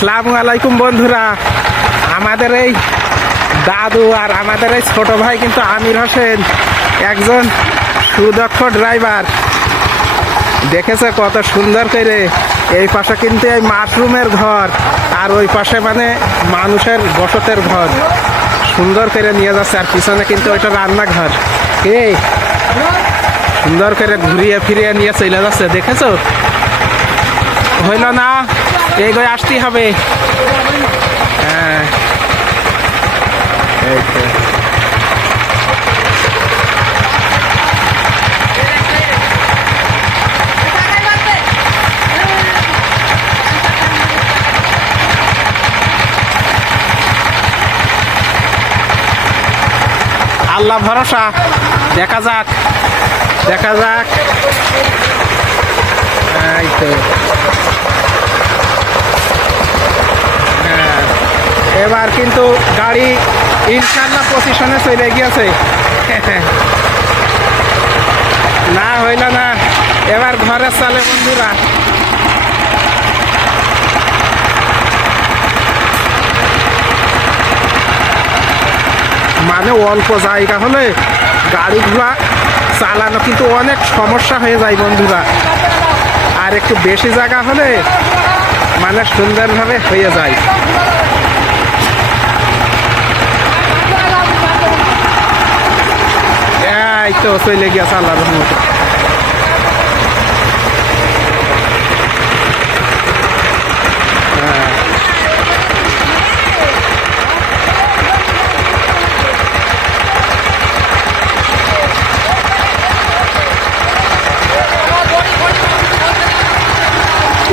আসসালামু আলাইকুম বন্ধুরা। আমাদের এই দাদু আর আমাদের এই ছোট ভাই কিন্তু আমির হোসেন, একজন সুদক্ষ ড্রাইভার দেখেছে কত সুন্দর করে? এই পাশে কিন্তু এই মাশরুমের ঘর, আর ওই পাশে মানে মানুষের বসতের ঘর। সুন্দর করে নিয়ে যাচ্ছে, আর পিছনে কিন্তু ওইটা রান্নাঘর। এই সুন্দর করে ঘুরিয়ে ফিরিয়ে নিয়ে চলে যাচ্ছে, দেখেছ? হইল না? এই আসতেই হবে। হ্যাঁ। আল্লাহ ভরসা। দেখা যাক। দেখা যাক। এই তো। এবার কিন্তু গাড়ি ইনশাল্লাহ পজিশনে চলে গিয়েছে। না হইল না। এবার ঘরে চলে বন্ধুরা। মানে অল্প জায়গা হলে গাড়িগুলা চালানো কিন্তু অনেক সমস্যা হয়ে যায় বন্ধুরা। আর একটু বেশি জায়গা হলে মানে সুন্দরভাবে হয়ে যায় এই তো চলে গিয়েছে আল্লাহ রহমত।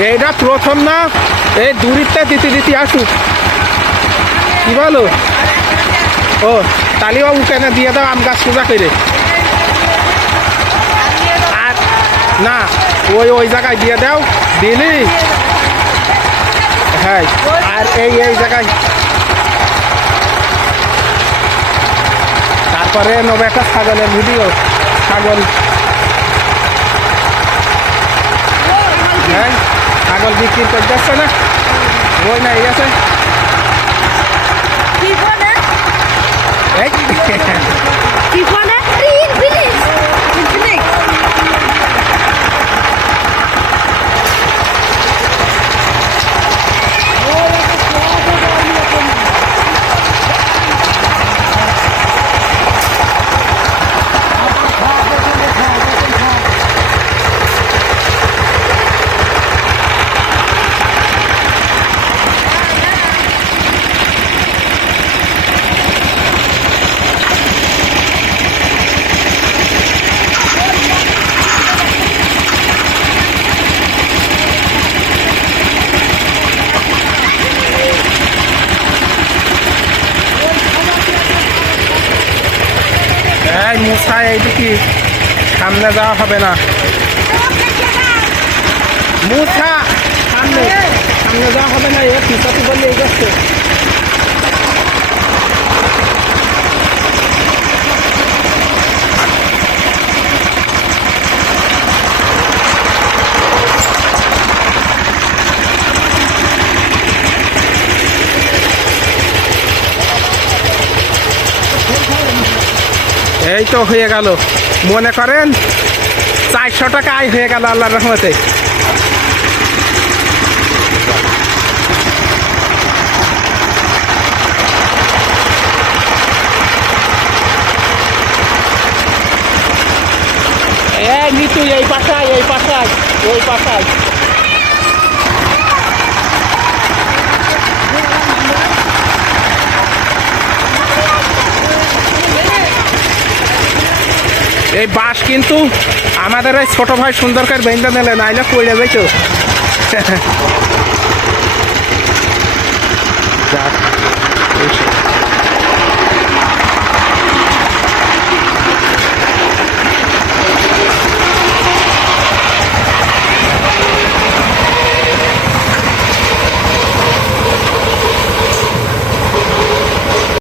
এইটা প্রথম না? এই দূরিতে দিতে দিতে আসুক। কি বলো? ও তালিবাবু কেন দিয়ে দাও? আম গাছ সোজা করে। না ওই ওই জায়গায় দিয়ে দাও দিলি। হ্যাঁ আর এই এই জায়গায়। তারপরে নেব একটা ছাগলের ভিডিও ছাগল। হ্যাঁ ছাগল বিক্রি করে যাচ্ছে না? ওই না এই আছে। এই এই মুসা এইদিকে সামনে যাওয়া হবে না। মুসা, সামনে। সামনে যাওয়া হবে না, এ পিছাতে বললে এই এই তো হয়ে গেল। মনে করেন, চারশো টাকা আয় হয়ে গেল আল্লাহর রহমতে। এই এই পাশায় এই পাশায় ওই পাশায়। এই বাস কিন্তু আমাদের ওই ছোট ভাই সুন্দরকার করে বেঁধে নিলে নাইলে পড়ে যাবে যাক,